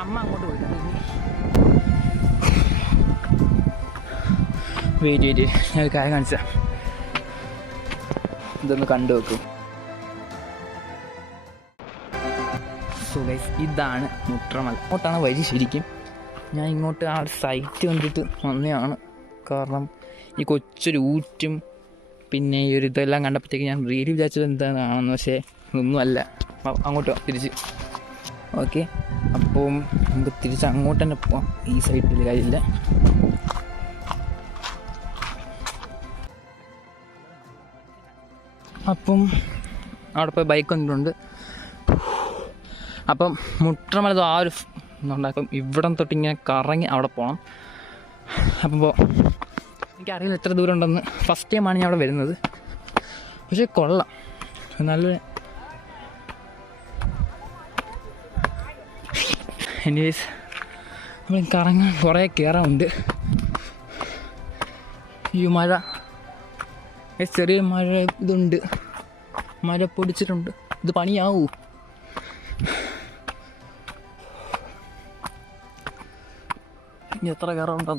അമ്മ അങ്ങോട്ട് പോയിട്ടുണ്ട് ഇനി വെയിറ്റ് വെയിറ്റ് ഞാൻ കാര്യം കാണിച്ചാ. ഇതൊന്ന് കണ്ടു വെക്കും സോ ഇതാണ് മുട്രമല അങ്ങോട്ടാണ് വഴി ശരിക്കും. ഞാൻ ഇങ്ങോട്ട് ആ സൈറ്റ് കണ്ടിട്ട് വന്നതാണ്. കാരണം ഈ കൊച്ചൊരു ഊറ്റും പിന്നെ ഈ ഒരു ഇതെല്ലാം കണ്ടപ്പോഴത്തേക്ക് ഞാൻ റീൽ വിചാരിച്ചത് എന്താണെന്ന് പക്ഷേ ഒന്നുമല്ല അങ്ങോട്ട് തിരിച്ച്. ഓക്കെ. അപ്പം നമുക്ക് തിരിച്ച് അങ്ങോട്ട് തന്നെ പോവാം. ഈ സൈഡിൽ കാര്യമില്ല അപ്പം അവിടെ പോയി ബൈക്ക് വന്നിട്ടുണ്ട്. അപ്പം മുട്രമല ആ ഒരു ഉണ്ടാക്കും ഇവിടം തൊട്ട് ഇങ്ങനെ കറങ്ങി അവിടെ പോകണം അപ്പോൾ എനിക്കറിയില്ല എത്ര ദൂരം ഉണ്ടെന്ന്. ഫസ്റ്റ് ടൈമാണ് ഞാൻ അവിടെ വരുന്നത്. പക്ഷേ കൊള്ളാം. നല്ല എനിവേസ് നമ്മൾ കറങ്ങാൻ കുറേ കയറാറുണ്ട് ഈ മഴ ചെറിയ മഴ ഇതുണ്ട്. മഴ പൊടിച്ചിട്ടുണ്ട്. ഇത് പണിയാവൂ. ഇനി എത്ര കയറുണ്ടോ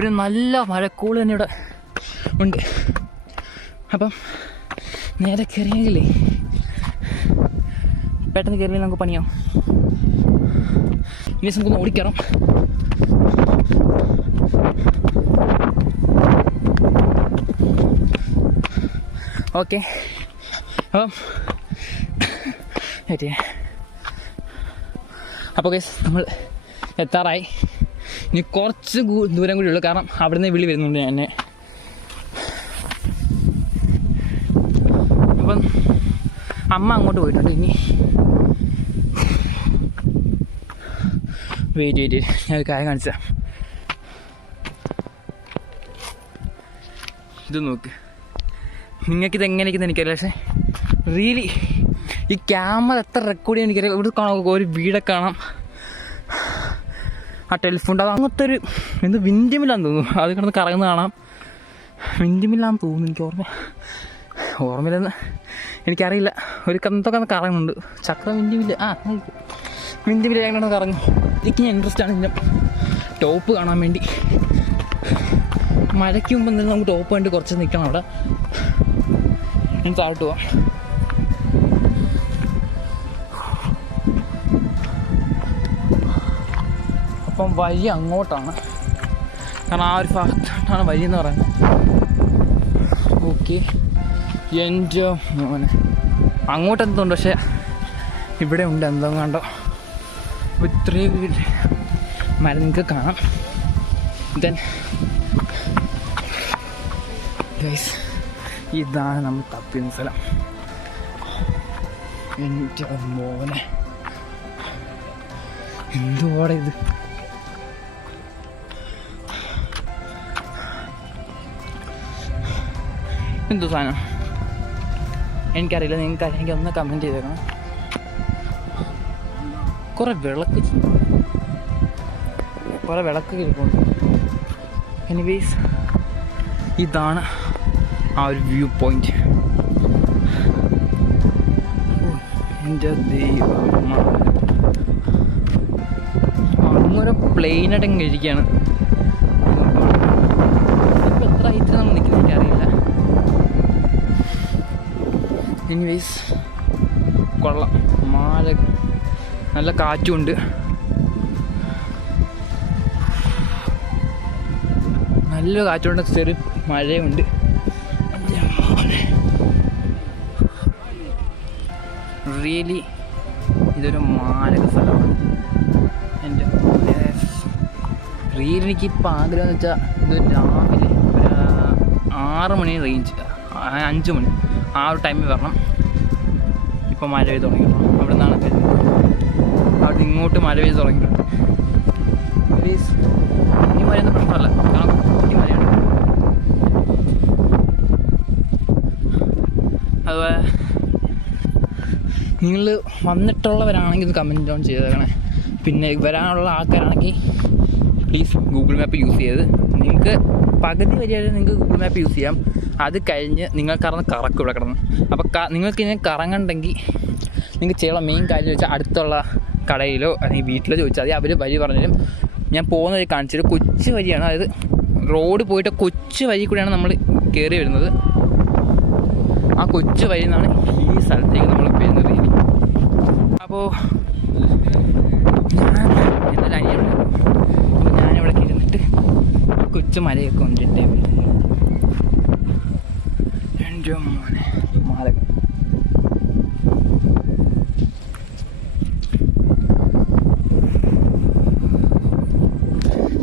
ഒരു നല്ല മഴക്കൂൾ തന്നെ ഇവിടെ ഉണ്ട്. അപ്പം നേരെ കയറിയെങ്കിലേ പെട്ടെന്ന് കയറിയാൽ നമുക്ക് പണിയാവും ഇനി നമുക്കൊന്ന് ഓടിക്കണം ഓക്കെ. അപ്പം അപ്പോൾ കേസ് നമ്മൾ എത്താറായി. ഇനി കുറച്ച് ദൂരം കൂടി ഉള്ളൂ. കാരണം അവിടുന്ന് വിളി വരുന്നുണ്ട് എന്നെ. അപ്പം അമ്മ അങ്ങോട്ട് പോയിട്ടുണ്ട്. ഇനി വെയിറ്റ് വെയിറ്റ് ഞാൻ ഒരു കാര്യം കാണിച്ചാ. ഇത് നോക്ക്. നിങ്ങൾക്കിത് എങ്ങനെയൊക്കെ എനിക്കറിയില്ല. പക്ഷേ റിയലി ഈ ക്യാമറ എത്ര റെക്കോർഡ് ചെയ്യാൻ എനിക്കറിയാം ഇവിടെ കാണാം ഒരു വീടൊക്കെ കാണാം. ആ ടെലിഫോൺ അത് അങ്ങനത്തെ ഒരു എന്ത് വിൻഡ്യമില്ലാന്ന് തോന്നുന്നു. അത് കിടന്ന് കറങ്ങുന്ന കാണാം. വിൻഡ്യമില്ലാന്ന് തോന്നുന്നു എനിക്ക് ഓർമ്മ. ഓർമ്മയില്ലെന്ന് എനിക്കറിയില്ല. ഒരു എന്തൊക്കെ കറങ്ങുന്നുണ്ട്. ചക്ര വിൻഡ്യമില്ല. ആ വിൻഡ്യമില്ല എങ്ങനെ കറങ്ങും എനിക്ക് ഇൻട്രസ്റ്റ് ആണ് ഇതിന്റെ ടോപ്പ് കാണാൻ വേണ്ടി. മഴയ്ക്ക് മുമ്പ് എന്തെങ്കിലും നമുക്ക് ടോപ്പ് വേണ്ടി കുറച്ച് നിൽക്കണം അവിടെ. ഞാൻ താഴോട്ട് പോവാം. അപ്പം വഴി അങ്ങോട്ടാണ്. കാരണം ആ ഒരു ഭാഗത്തോട്ടാണ് വഴി എന്ന് പറയുന്നത്. ഓക്കെ എന്റെ മോനെ. അങ്ങോട്ട് എന്തുണ്ട്? പക്ഷേ ഇവിടെ ഉണ്ട്. എന്തോ കണ്ടോ? ഇത്രയും വീട്. മരം നിങ്ങൾക്ക് കാണാം. ദെൻ ഗൈസ് ഇതാണ് നമ്മൾ തപ്പിയ സ്ഥലം. എന്റെ മോനെ. എന്തുവാടെ ഇത്? എന്തോ സാധനം? എനിക്കറിയില്ല നിങ്ങൾക്ക് അറിയെങ്കിൽ ഒന്ന് കമന്റ് ചെയ്തേക്കണം. കുറേ വിളക്ക് കുറേ വിളക്ക് കിടപ്പുണ്ട്. എനിവേസ് ഇതാണ് ആ ഒരു വ്യൂ പോയിന്റ് എന്റെ അങ്ങനെ പ്ലെയിനായിട്ട് ഇങ്ങനെ ഇരിക്കുകയാണ്. എത്ര ഹൈറ്റിൽ നമ്മൾ നിൽക്കുന്നത് എനിക്കറിയില്ല. എനിവേസ് കൊള്ളാം. മാല നല്ല കാറ്റുമുണ്ട് നല്ല കാറ്റുണ്ട് ചെറു മഴയുണ്ട്. റിയലി ഇതൊരു മാരക സ്ഥലമാണ്. എന്റെ റിയലി എനിക്ക് ഇപ്പം ആഗ്രഹം എന്ന് വെച്ചാൽ ഇത് രാവിലെ ഒരു ആറ് മണി റേഞ്ച് അഞ്ച് മണി. ആ ഒരു ടൈമിൽ വരണം. ഇപ്പം മഴ പെയ്ത് തുടങ്ങി അവിടെ നിന്നാണ് അവിടെ ഇങ്ങോട്ട് മഴ പെയ്ത് തുടങ്ങിയിട്ടുണ്ട്. പ്ലീസ് ഇനി മഴയൊന്നും പ്രശ്നമല്ല. കാരണം ഇനി മഴയാണ്. അതുപോലെ നിങ്ങൾ വന്നിട്ടുള്ളവരാണെങ്കിൽ കമന്റ് ഡൗൺ ചെയ്തേക്കണേ. പിന്നെ വരാനുള്ള ആൾക്കാരാണെങ്കിൽ പ്ലീസ് ഗൂഗിൾ മാപ്പ് യൂസ് ചെയ്ത്. നിങ്ങൾക്ക് പകുതി വരെയായാലും നിങ്ങൾക്ക് ഗൂഗിൾ മാപ്പ് യൂസ് ചെയ്യാം. അത് കഴിഞ്ഞ് നിങ്ങൾ കറന്ന് കറക്കും ഇവിടെ കിടന്ന്. അപ്പോൾ നിങ്ങൾക്ക് ഇങ്ങനെ കറങ്ങണ്ടെങ്കിൽ നിങ്ങൾക്ക് ചെയ്യാനുള്ള മെയിൻ കാര്യം വെച്ചാൽ അടുത്തുള്ള കടയിലോ അല്ലെങ്കിൽ വീട്ടിലോ ചോദിച്ചാൽ മതി. അവർ വഴി പറഞ്ഞാലും ഞാൻ പോകുന്ന വഴി കാണിച്ചൊരു കൊച്ചു വഴിയാണ്. അതായത് റോഡ് പോയിട്ട് കൊച്ചു വഴി കൂടിയാണ് നമ്മൾ കയറി വരുന്നത്. ആ കൊച്ചു വഴി നിന്നാണ് ഈ സ്ഥലത്തേക്ക് നമ്മൾ വരുന്നത് അപ്പോൾ ഞാൻ എന്റെ അനിയനുണ്ട് അപ്പോൾ ഞാനിവിടെ ഇരുന്നിട്ട് കൊച്ചു മലയൊക്കെ കൊണ്ടിട്ടേ എന്റെ മോനെ മാലക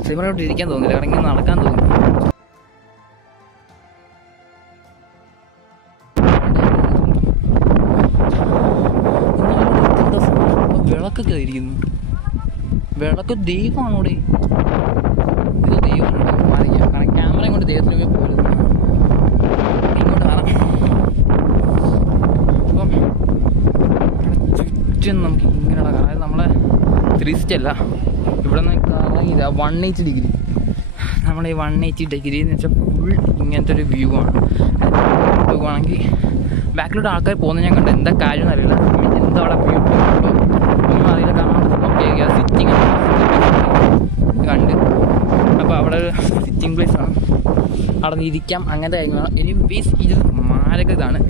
സിമറോട്ട് ഇരിക്കാൻ തോന്നില്ല. ഇറങ്ങി നടക്കാൻ തോന്നി? വിളക്കൊക്കെ ഇരിക്കുന്നു. വിളക്ക് ദൈവമാണോടെ? ഇത് ദൈവമാണ്? കാരണം ക്യാമറയും കൊണ്ട് ദൈവത്തിന് പോയി പോരുന്നു ഇങ്ങോട്ട് കാണാം അപ്പം ചുറ്റും നമുക്ക് ഇങ്ങനെ കാണാം അതായത് നമ്മളെ ത്രീ അല്ല. ഇവിടെ നിന്ന് കറങ്ങിയത് വൺ എയ്റ്റി ഡിഗ്രി നമ്മുടെ ഈ വൺ എയ്റ്റി ഡിഗ്രി എന്ന് വെച്ചാൽ ഫുൾ ഇങ്ങനത്തെ ഒരു വ്യൂ ആണ്. പോകുവാണെങ്കിൽ ബാക്കിലോട്ട് ആൾക്കാർ പോകുന്നത് ഞാൻ കണ്ടത് എന്താ കാര്യം എന്നറിയില്ല എന്താ അവിടെ വ്യൂ ഒന്നും അറിയില്ല. കാരണം ഓക്കെ സിറ്റിങ് കണ്ട്. അപ്പോൾ അവിടെ ഒരു സിറ്റിംഗ് പ്ലേസ് ആണ്. അവിടെ നിന്ന് ഇരിക്കാം. അങ്ങനത്തെ കാര്യങ്ങളാണ്. ഇനി ബേസ് ഇത് മാരക ഇതാണ്.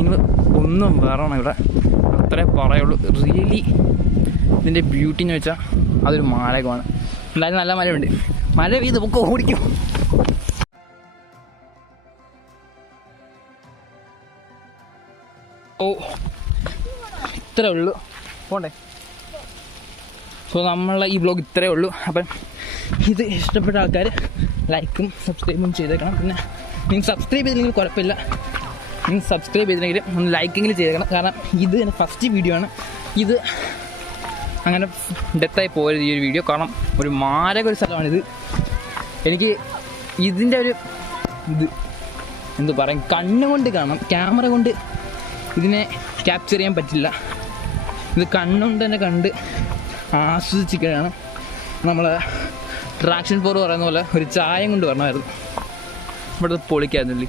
നിങ്ങൾ ഒന്നും വേറണം ഇവിടെ അത്രേ പറയുള്ളൂ. റിയലി ഇതിന്റെ ബ്യൂട്ടി എന്ന് വെച്ചാൽ അതൊരു മാരകമാണ്. എന്തായാലും നല്ല മലയുണ്ട് മഴ പെയ്ത് നമുക്ക് ഓടിക്കും. ഓ ഇത്രേ ഉള്ളൂ. പോണ്ടേ? സോ നമ്മളെ ഈ ബ്ലോഗ് ഇത്രേ ഉള്ളൂ. അപ്പം ഇത് ഇഷ്ടപ്പെട്ട ആൾക്കാർ ലൈക്കും സബ്സ്ക്രൈബും ചെയ്തേക്കണം. പിന്നെ നിങ്ങൾ സബ്സ്ക്രൈബ് ചെയ്തില്ലെങ്കിൽ കുഴപ്പമില്ല. നിങ്ങൾ സബ്സ്ക്രൈബ് ചെയ്തിട്ടുണ്ടെങ്കിൽ ഒന്ന് ലൈക്കെങ്കിലും ചെയ്തേക്കണം കാരണം ഇത് എന്റെ ഫസ്റ്റ് വീഡിയോ ആണ്. ഇത് അങ്ങനെ ഡെത്തായി പോയത് ഈ ഒരു വീഡിയോ കാരണം ഒരു മാരക ഒരു സ്ഥലമാണിത്. എനിക്ക് ഇതിന്റെ ഒരു ഇത് എന്ത് പറയും കണ്ണുകൊണ്ട് കാണാം. ക്യാമറ കൊണ്ട് ഇതിനെ ക്യാപ്ചർ ചെയ്യാൻ പറ്റില്ല. ഇത് കണ്ണുകൊണ്ട് തന്നെ കണ്ട് ആസ്വദിച്ചിരിക്കുകയാണ്. നമ്മൾ ട്രാക്ഷൻ ഫോർ പറയുന്ന പോലെ ഒരു ചായം കൊണ്ട് വരണമായിരുന്നു. ഇവിടെ പൊളിക്കായിരുന്നില്ലേ